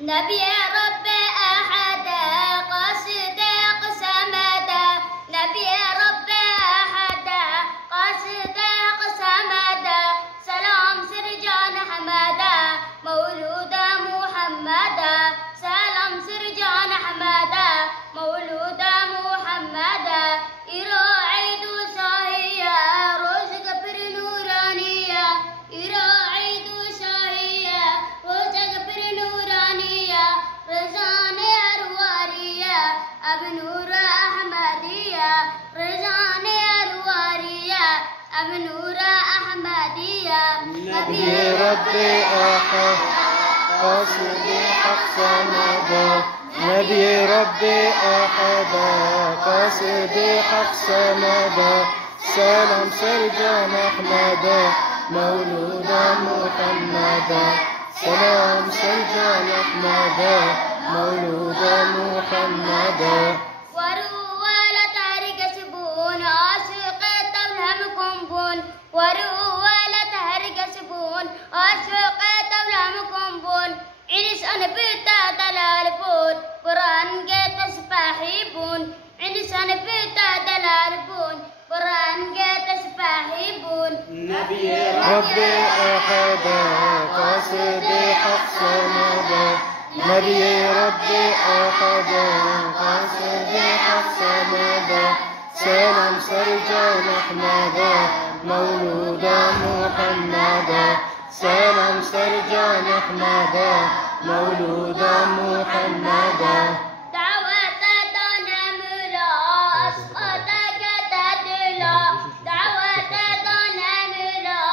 نبي رب أحد قاصد قسمد نبي رب أحد قاصد قسمد سلام سرجان حمد مولود محمد سلام سرجان حمد مولود محمد يراعد صاهية روز قبر نورانية يراعد صاهية روز قبر نورانية رزان أروارية أبنور أحمدية رزان أروارية أبنور أحمدية نبي ربي أحد قاصد حق سمد نبي ربي أحد قاصد حق سمد سلام سرجان أحمد مولود محمد سلام سرجان أحمد مولود محمد وروال تهرق سبون عاشق تولهم بون وروال تهرق سبون عاشق تولهم بون عرس أنا بيتا دلال بون قرآن جيت سباحي بون عرس أنا بيتا دلال بون قرآن جيت سباحي بون نبي ربي أحد قاصد حق سمد نبي ربي أحد قاصد حق سمد سلام سرجان أحمد مولود محمد سلام سرجان أحمد مولود محمد دعوة دون ملا أسقطك تدلا دعوة دون ملا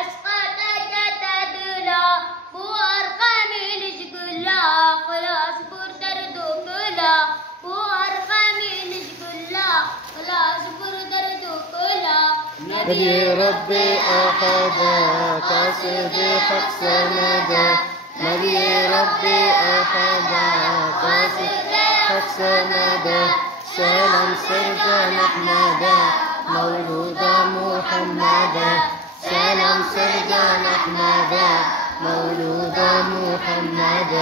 أسقطك تدلا بوار خامل جقلا خلاص بردر دوكلا بوار خامل جقلا خلاص بردر دوكلا نبي ربي أحد قاصد حق سمد نبي ربي أحد قاصد حق سمد سلام سرجان أحمد مولود محمد سلام سرجان أحمد مولود محمد